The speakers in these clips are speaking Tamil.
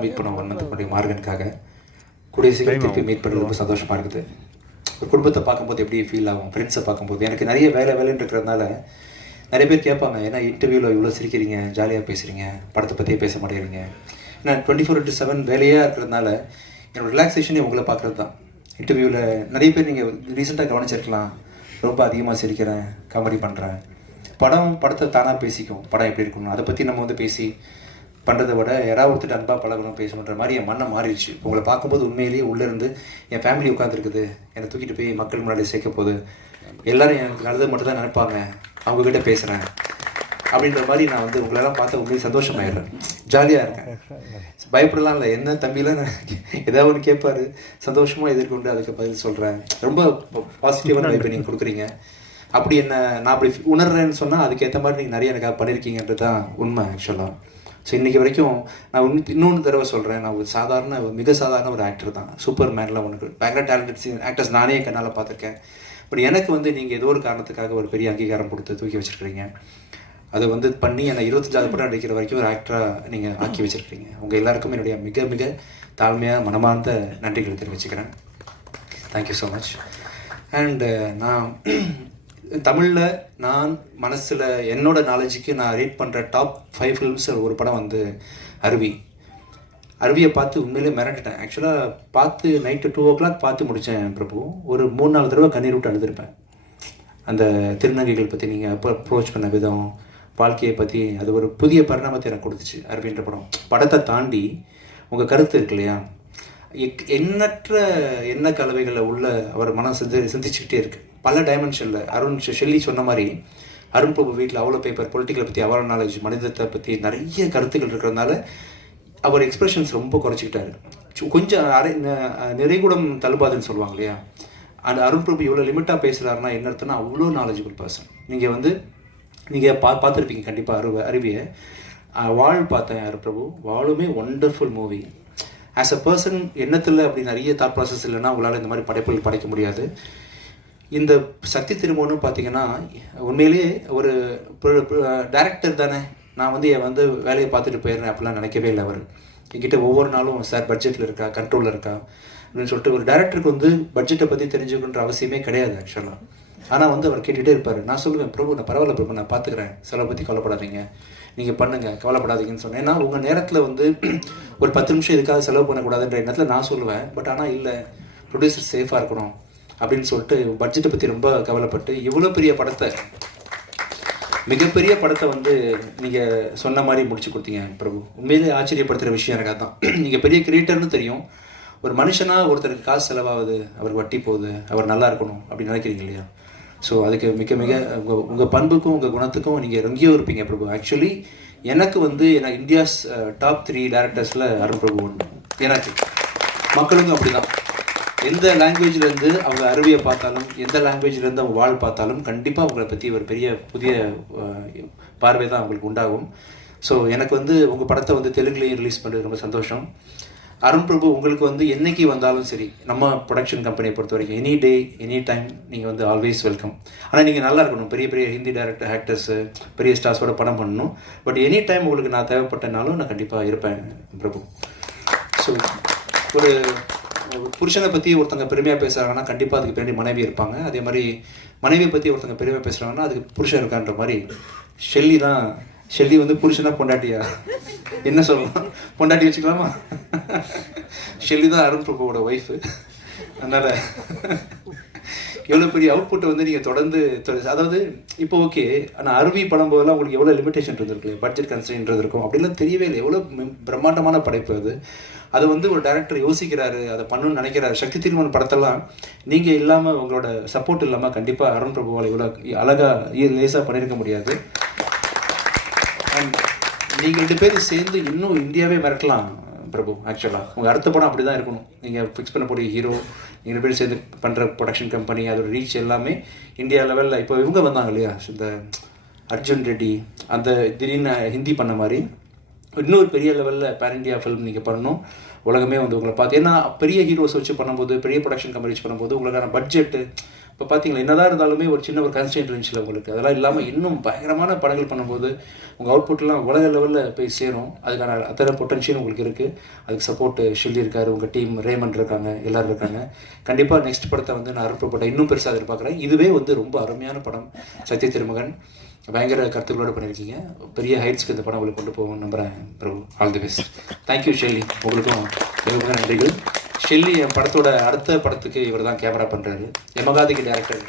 தான் மீட் பண்ணுவோம் 1 month முன்னாடி மார்கனுக்காக. கூடிய சீக்கிரம் திருப்பி மீட் பண்ணுறது ரொம்ப சந்தோஷமாக இருக்குது. ஒரு குடும்பத்தை பார்க்கும்போது எப்படி ஃபீல் ஆகும், ஃப்ரெண்ட்ஸை பார்க்கும்போது. எனக்கு நிறைய வேலைன்னு இருக்கிறதுனால நிறைய பேர் கேட்பாங்க, ஏன்னா இன்டர்வியூவில் இவ்வளோ சிரிக்கிறீங்க, ஜாலியாக பேசுகிறீங்க, படத்தை பற்றியே பேச மாட்டேங்கிறீங்க. ஏன்னா 24/7 வேலையாக இருக்கிறதுனால என்னோடய ரிலாக்ஸேஷனே உங்களை பார்க்குறது தான். இன்டர்வியூவில் நிறைய பேர் நீங்கள் ரீசெண்டாக கவனிச்சிருக்கலாம், ரொம்ப அதிகமாக சிரிக்கிறேன், காமெடி பண்ணுறேன். படத்தை தானாக பேசிக்கும், படம் எப்படி இருக்கணும் அதை பற்றி நம்ம பேசி பண்ணுறதை விட யாராவது ஒருத்தர் அன்பாக பழகணும் பேசணுன்ற மாதிரி என் மண்ணை மாறிடுச்சு. உங்களை பார்க்கும்போது உண்மையிலேயே உள்ளேருந்து என் ஃபேமிலி உட்காந்துருக்குது, என்னை தூக்கிட்டு போய் மக்கள் முன்னாடி சேர்க்க போகுது, எல்லோரும் எனக்கு நல்லது மட்டும் தான் நினைப்பாங்க, அவங்கக்கிட்ட பேசுகிறேன் அப்படின்ற மாதிரி நான் உங்களெல்லாம் பார்த்து உண்மையிலே சந்தோஷமாயிடுறேன், ஜாலியாக இருக்கேன். பயப்படலாம் இல்லை, என்ன தம்பிலாம் ஏதாவது ஒன்று கேட்பாரு, சந்தோஷமாக எதிர்கொண்டு அதுக்கு பதில் சொல்கிறேன். ரொம்ப பாசிட்டிவான வைப்பை நீங்கள் கொடுக்குறீங்க. அப்படி என்ன நான் அப்படி உணர்றேன்னு சொன்னால் அதுக்கேற்ற மாதிரி நீங்கள் நிறைய எனக்கு பண்ணியிருக்கீங்கன்றது தான் உண்மை ஆக்சுவலாக. ஸோ இன்றைக்கி வரைக்கும் நான் இன்னொன்று தடவை சொல்கிறேன், நான் ஒரு மிக சாதாரண ஒரு ஆக்டர் தான். சூப்பர் மேனில் உனக்கு பயங்கர டேலண்டட் ஆக்டர்ஸ் நானே கண்ணால் பார்த்துருக்கேன். பட் எனக்கு நீங்கள் ஏதோ ஒரு காரணத்துக்காக ஒரு பெரிய அங்கீகாரம் கொடுத்து தூக்கி வச்சுருக்கிறீங்க. அதை பண்ணி என்னை 25 படம் நடிக்கிற வரைக்கும் ஒரு ஆக்டராக நீங்கள் ஆக்கி வச்சுருக்கீங்க. உங்கள் எல்லாருக்கும் என்னுடைய மிக மிக தாழ்மையாக மனமார்ந்த நன்றிகளை தெரிவிச்சுக்கிறேன். Thank you so much. அண்டு நான் தமிழில் நான் மனசில் என்னோட நாலேஜுக்கு நான் ரீட் பண்ணுற டாப் 5 ஃபிலிம்ஸ் ஒரு படம் அருவியை பார்த்து உண்மையிலே மிரண்டுட்டேன். ஆக்சுவலாக பார்த்து நைட்டு 2 o'clock பார்த்து முடித்தேன் பிரபு. ஒரு 3-4 தடவை கண்ணீர் விட்டு அழுதுருப்பேன். அந்த திருநங்கைகள் பற்றி நீங்கள் அப்ரோச் பண்ண விதம், வாழ்க்கையை பற்றி அது ஒரு புதிய பரிணாமத்தை எனக்கு கொடுத்துச்சு அருவின்ற படம். படத்தை தாண்டி உங்கள் கருத்து இருக்கு இல்லையா, எண்ணற்ற எண்ண கலவைகளில் உள்ள அவர் மனம் சிந்திச்சுக்கிட்டே இருக்குது பல டைமென்ஷனில். ஷெல்லி சொன்ன மாதிரி அருண் பிரபு வீட்டில் அவ்வளோ பேப்பர், பொலிட்டிக்கலை பற்றி அவ்வளோ நாலேஜ், மனிதத்தை பற்றி நிறைய கருத்துக்கள் இருக்கிறதுனால அவர் எக்ஸ்பிரஷன்ஸ் ரொம்ப குறைச்சிக்கிட்டாரு. கொஞ்சம் நிறைகுடம் தழுபாதுன்னு சொல்லுவாங்க இல்லையா, அந்த அருண் பிரபு இவ்வளோ லிமிட்டாக பேசுகிறாருன்னா என்ன அர்த்தம்னா அவ்வளோ நாலேஜபிள் பர்சன். நீங்கள் பார்த்துருப்பீங்க கண்டிப்பாக அருவியை. வாழ் பார்த்தேன் அருண் பிரபு, வாழுமே wonderful movie. As a person எண்ணத்தில் அப்படி நிறைய தாட் ப்ராசஸ் இல்லைன்னா உங்களால் இந்த மாதிரி படைப்புகள் படைக்க முடியாது. இந்த சக்தி திருமணம்னு பார்த்தீங்கன்னா உண்மையிலேயே ஒரு டைரக்டர் தானே, நான் என் வேலையை பார்த்துட்டு போயிடுறேன் அப்படிலாம் நினைக்கவே இல்லை. அவர் என்கிட்ட ஒவ்வொரு நாளும் சார் பட்ஜெட்டில் இருக்கா, கண்ட்ரோலில் இருக்கா அப்படின்னு சொல்லிட்டு ஒரு டேரக்டருக்கு பட்ஜெட்டை பற்றி தெரிஞ்சுக்கணுன்ற அவசியமே கிடையாது ஆக்சுவலாக. ஆனால் அவர் கேட்டுகிட்டே இருப்பார். நான் சொல்லுவேன், பிரபு நான் பரவாயில்ல பிரபு, நான் பார்த்துக்கிறேன், செலவை பற்றி கவலைப்படாதீங்க, நீங்கள் பண்ணுங்கள், கவலைப்படாதீங்கன்னு சொன்னேன். ஏன்னா உங்கள் நேரத்தில் ஒரு 10 நிமிஷம் இதுக்காக செலவு பண்ணக்கூடாதுன்ற எண்ணத்தில் நான் சொல்லுவேன். பட் ஆனால் இல்லை, ப்ரொடியூசர் சேஃபாக இருக்கணும் அப்படின்னு சொல்லிட்டு பட்ஜெட்டை பற்றி ரொம்ப கவலைப்பட்டு இவ்வளோ பெரிய படத்தை, மிகப்பெரிய படத்தை நீங்கள் சொன்ன மாதிரி முடிச்சு கொடுத்தீங்க பிரபு. உண்மையிலே ஆச்சரியப்படுத்துகிற விஷயம் எனக்கு அதுதான். நீங்கள் பெரிய கிரியேட்டர்னு தெரியும், ஒரு மனுஷனாக ஒருத்தருக்கு காசு செலவாகுது, அவருக்கு வட்டி போகுது, அவர் நல்லா இருக்கணும் அப்படின்னு நினைக்கிறீங்க இல்லையா. ஸோ அதுக்கு மிக மிக உங்கள் பண்புக்கும் உங்கள் குணத்துக்கும் நீங்கள் எங்கேயோ இருப்பீங்க பிரபு. ஆக்சுவலி எனக்கு எனக்கு இந்தியாஸ் டாப் 3 டேரக்டர்ஸில் அருண் பிரபு ஒன்று. எனக்கு மக்களுக்கும் அப்படி தான். எந்த லாங்குவேஜ்லேருந்து அவங்க அருவியை பார்த்தாலும், எந்த லாங்குவேஜ்லேருந்து அவங்க வாழ் பார்த்தாலும் கண்டிப்பாக அவங்கள பற்றி ஒரு பெரிய புதிய பார்வை தான் அவங்களுக்கு உண்டாகும். ஸோ எனக்கு உங்கள் படத்தை தெலுங்குலேயும் ரிலீஸ் பண்ணுறது ரொம்ப சந்தோஷம். அருண் பிரபு உங்களுக்கு என்னைக்கு வந்தாலும் சரி, நம்ம ப்ரொடக்ஷன் கம்பெனியை பொறுத்த வரைக்கும் எனி டே எனி டைம் நீங்கள் ஆல்வேஸ் வெல்கம். ஆனால் நீங்கள் நல்லா இருக்கணும், பெரிய பெரிய ஹிந்தி டைரக்டர் ஆக்டர்ஸு பெரிய ஸ்டார்ஸோட படம் பண்ணணும். பட் எனி டைம் உங்களுக்கு நான் தேவைப்பட்டனாலும் நான் கண்டிப்பாக இருப்பேன் பிரபு. ஸோ ஒரு புருஷனை பற்றி ஒருத்தங்க பெருமையாக பேசுகிறாங்கன்னா கண்டிப்பாக அதுக்கு பின்னாடி மனைவி இருப்பாங்க. அதே மாதிரி மனைவியை பற்றி ஒருத்தங்க பெருமையாக பேசுகிறாங்கன்னா அதுக்கு புருஷன் இருக்கான்ற மாதிரி ஷெல்லி புருஷனா பொண்டாட்டியா என்ன சொல்லலாம், பொண்டாட்டி வச்சுக்கலாமா? ஷெல்லி தான் அருண் பிரபுவோட ஒய்ஃபு. அதனால் எவ்வளோ பெரிய அவுட்புட்டை நீங்கள் தொடர்ந்து அதாவது இப்போ ஓகே. ஆனால் அருவி படம் போதெல்லாம் உங்களுக்கு எவ்வளோ லிமிடேஷன் இருந்திருக்கு, பட்ஜெட் கன்ஸ்ட்ரெயின்றது இருக்கும், அப்படிலாம் தெரியவே இல்லை. எவ்வளோ பிரம்மாண்டமான படைப்பு அது ஒரு டேரக்டர் யோசிக்கிறாரு, அதை பண்ணணும்னு நினைக்கிறாரு. சக்தி திருமணம் படத்தெல்லாம் நீங்கள் இல்லாமல், உங்களோட சப்போர்ட் இல்லாமல் கண்டிப்பாக அருண் பிரபுவால் இவ்வளோ அழகாக லேசாக பண்ணியிருக்க முடியாது. அண்ட் நீங்கள் 2 பேரும் சேர்ந்து இன்னும் இந்தியாவே மிரட்டலாம் பிரபு. ஆக்சுவலாக உங்கள் அடுத்த படம் அப்படி தான் இருக்கணும். நீங்கள் ஃபிக்ஸ் பண்ணக்கூடிய ஹீரோ, நீங்கள் 2 பேரும் சேர்ந்து பண்ணுற ப்ரொடக்ஷன் கம்பெனி, அதோட ரீச் எல்லாமே இந்தியா லெவலில். இப்போ இவங்க வந்தாங்க இல்லையா, இந்த அர்ஜுன் ரெட்டி, அந்த திடீர்னு ஹிந்தி பண்ண மாதிரி இன்னொரு பெரிய லெவலில் பேன் இண்டியா ஃபிலிம் நீங்கள் பண்ணணும். உலகமே உங்களை பார்த்து, ஏன்னா பெரிய ஹீரோஸ் வச்சு பண்ணும்போது, பெரிய ப்ரொடக்ஷன் கம்பெனி வச்சு பண்ணும்போது உங்களுக்கான இப்போ பார்த்தீங்களா என்னதான் இருந்தாலுமே ஒரு சின்ன ஒரு கன்ஸ்டன்ட் இருந்துச்சுல உங்களுக்கு, அதெல்லாம் இல்லாமல் இன்னும் பயங்கரமான படங்கள் பண்ணும்போது உங்கள் அவுட்புட்லாம் உலக லெவலில் போய் சேரும். அதுக்கான அத்தனை பொட்டன்ஷியல் உங்களுக்கு இருக்குது. அதுக்கு சப்போர்ட் ஷெல்லி இருக்கார், உங்கள் டீம் ரேமண்ட் இருக்காங்க, எல்லோரும் இருக்காங்க. கண்டிப்பாக நெக்ஸ்ட் படத்தை வந்து நான் அருப்பப்பட்ட இன்னும் பெருசாக எதிர்பார்க்குறேன். இதுவே வந்து ரொம்ப அருமையான படம். சத்ய திருமகன் பயங்கர கருத்துக்களோடு பண்ணியிருக்கீங்க. பெரிய ஹைட்ஸ்க்கு இந்த படம் உங்களுக்கு கொண்டு போகும் நம்புகிறேன் Prabu. All the best. Thank you Shelly, உங்களுக்கும் மிக நன்றிகள். ஷெல்லி என் படத்தோட அடுத்த படத்துக்கு இவர் தான் கேமரா பண்ணுறாரு. யமகாதிக்கு டேரக்டர்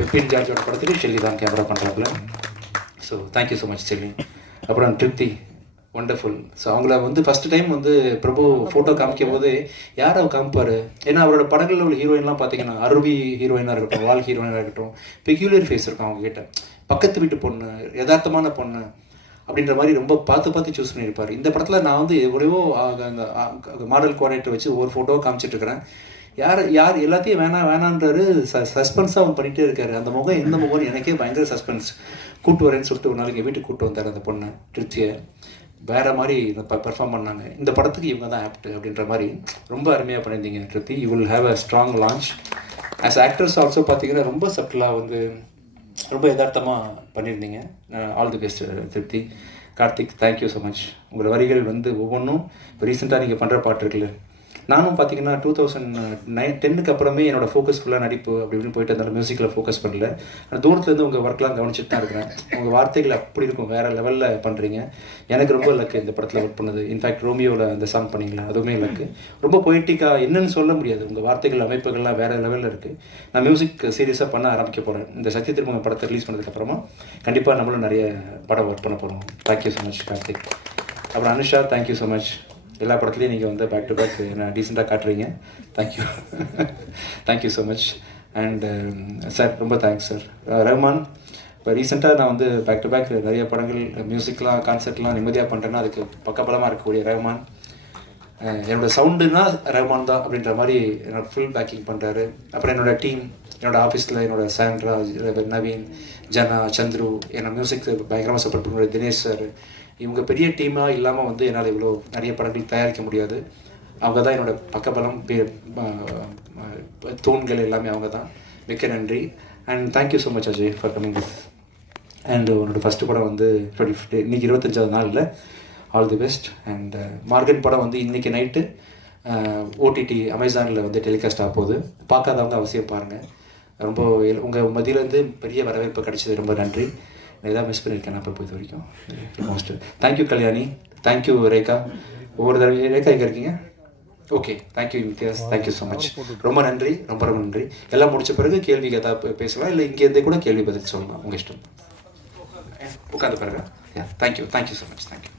பெப்பின் ஜார்ஜோட படத்துக்கு ஷெல்லி தான் கேமரா பண்ணுறாப்புல. So thank you so much Shelly. அப்புறம் திருப்தி, ஒண்டர்ஃபுல். ஸோ அவங்கள வந்து ஃபஸ்ட்டு டைம் வந்து பிரபு ஃபோட்டோ காமிக்கும் போது யார் அவர் காமிப்பார், ஏன்னா அவரோட படங்களில் உள்ள ஹீரோயின்லாம் பார்த்தீங்கன்னா அருவி ஹீரோயினாக இருக்கட்டும், வால் ஹீரோயினாக இருக்கட்டும், பெக்யூலர் ஃபேஸ் இருக்கும் அவங்ககிட்ட. பக்கத்து வீட்டு பொண்ணு, யதார்த்தமான பொண்ணு அப்படின்ற மாதிரி ரொம்ப பார்த்து சூஸ் பண்ணியிருப்பார். இந்த படத்தில் நான் வந்து எவ்வளவோ அந்த மாடல் கோஆர்டினேட்டர் வச்சு ஒவ்வொரு ஃபோட்டோவை காமிச்சிட்ருக்கிறேன். யார் எல்லாத்தையும் வேணான்றாரு. சஸ்பென்ஸாக அவன் பண்ணிகிட்டே இருக்காரு. அந்த முகம் எந்த முகம்னு எனக்கே பயங்கர சஸ்பென்ஸ். கூப்பிட்டு வரேன்னு சொல்லிட்டு ஒரு நாளைக்கு வீட்டுக்கு கூப்பிட்டு வந்தார் அந்த பொண்ணை திருப்தியை. வேறு மாதிரி பெர்ஃபார்ம் பண்ணாங்க. இந்த படத்துக்கு இவங்க தான் ஆப்ட் அப்படின்ற மாதிரி ரொம்ப அருமையாக பண்ணியிருந்தீங்க திருப்தி. You will have a strong launch. As actors also பார்த்தீங்கன்னா ரொம்ப சட்டிலாக வந்து ரொம்ப யதார்த்தமாக பண்ணியிருந்தீங்க. ஆல் தி பெஸ்ட் திருப்தி. Karthik, thank you so much. உங்களோட வரிகள் வந்து ஒவ்வொன்றும் இப்போ ரீசெண்டாக நீங்கள் பண்ணுற பாட்டு இருக்குல்ல, நானும் பார்த்தீங்கன்னா 2010க்கு அப்புறமே என்னோட ஃபோக்கஸ் ஃபுல்லாக நடிப்பு அப்படி இப்படின்னு போயிட்டு இருந்தாலும் மியூசிக்கில் ஃபோக்கஸ் பண்ணல. ஆனால் தூரத்துலேருந்து உங்கள் ஒர்க்லாம் கவனிச்சுட்டு தான் இருக்கிறேன். உங்கள் வார்த்தைகள் அப்படி இருக்கும், வேறு லெவலில் பண்ணுறீங்க. எனக்கு ரொம்ப லக்கு இந்த படத்தில் ஒர்க் பண்ணது. இன்ஃபேக்ட் ரோமியோவில் அந்த சாங் பண்ணிங்களா, அதுவுமே லக்கு. ரொம்ப பொய்ட்டிக்காக என்னன்னு சொல்ல முடியாது. உங்கள் வார்த்தைகள் அமைப்புகள்லாம் வேறு லெவலில் இருக்குது. நான் மியூசிக் சீரியஸாக பண்ண ஆரம்பிக்க போகிறேன். இந்த சத்ய திருமகன் படத்தை ரிலீஸ் பண்ணதுக்கப்புறமா கண்டிப்பாக நம்மளும் நிறைய படம் ஒர்க் பண்ண போகிறோம். Thank you so much Karthik. அப்புறம் அனுஷா, தேங்க்யூ ஸோ மச். எல்லா படத்துலையும் நீங்கள் வந்து பேக் டு பேக் என்ன டீசெண்டாக காட்டுறீங்க. Thank you so much. And sir ரொம்ப தேங்க்ஸ் சார். ரஹ்மான், இப்போ ரீசெண்டாக நான் வந்து பேக் டு பேக் நிறைய படங்கள் மியூசிக்லாம் கான்சர்ட்லாம் நிம்மதியாக பண்ணுறேன்னா அதுக்கு பக்கபலமாக இருக்கக்கூடிய ரஹ்மான். என்னோடய சவுண்டுனா ரஹ்மான் தான் அப்படின்ற மாதிரி என்னோட ஃபுல் பேக்கிங் பண்ணுறாரு. அப்புறம் என்னோடய டீம், என்னோடய ஆஃபீஸில் என்னோடய சாண்ட்ரா, நவீன், ஜனா, சந்துரு, என்னோட மியூசிக் பயங்கரமாக சப்போர்ட் பண்ணுற தினேஷ் சார், இவங்க பெரிய டீமாக இல்லாமல் வந்து என்னால் இவ்வளோ நிறைய படங்கள் தயாரிக்க முடியாது. அவங்க தான் என்னோடய பக்கபலம், தூண்கள் எல்லாமே அவங்க தான். மிக்க நன்றி. And thank you so much Ajay for coming this. And உன்னோட ஃபஸ்ட்டு படம் வந்து 25 இன்றைக்கி 25வது நாளில். All the best. And Morgan படம் வந்து இன்றைக்கி நைட்டு ஓடிடி அமேசானில் வந்து டெலிகாஸ்ட் ஆக போகுது. பார்க்காதவங்க அவசியம் பாருங்கள். ரொம்ப உங்கள் மத்தியிலேருந்து பெரிய வரவேற்பு கிடைச்சது. ரொம்ப நன்றி. நான் எதாவது மிஸ் பண்ணியிருக்கேன் நான் இப்போ இது வரைக்கும். Most thank you Kalyani, thank you Rekha. ஒவ்வொரு தடவை ரேகா எங்கே இருக்கீங்க? Okay, thank you Imtiaz, thank you so much. ரொம்ப நன்றி, ரொம்ப நன்றி. எல்லாம் முடிச்ச பிறகு கேள்வி ஏதாவது பேசலாம், இல்லை இங்கேருந்தே கூட கேள்வி பதில் சொல்லலாம், உங்கள் இஷ்டம். உட்காந்து பாருங்க. Thank you so much. தேங்க்யூ.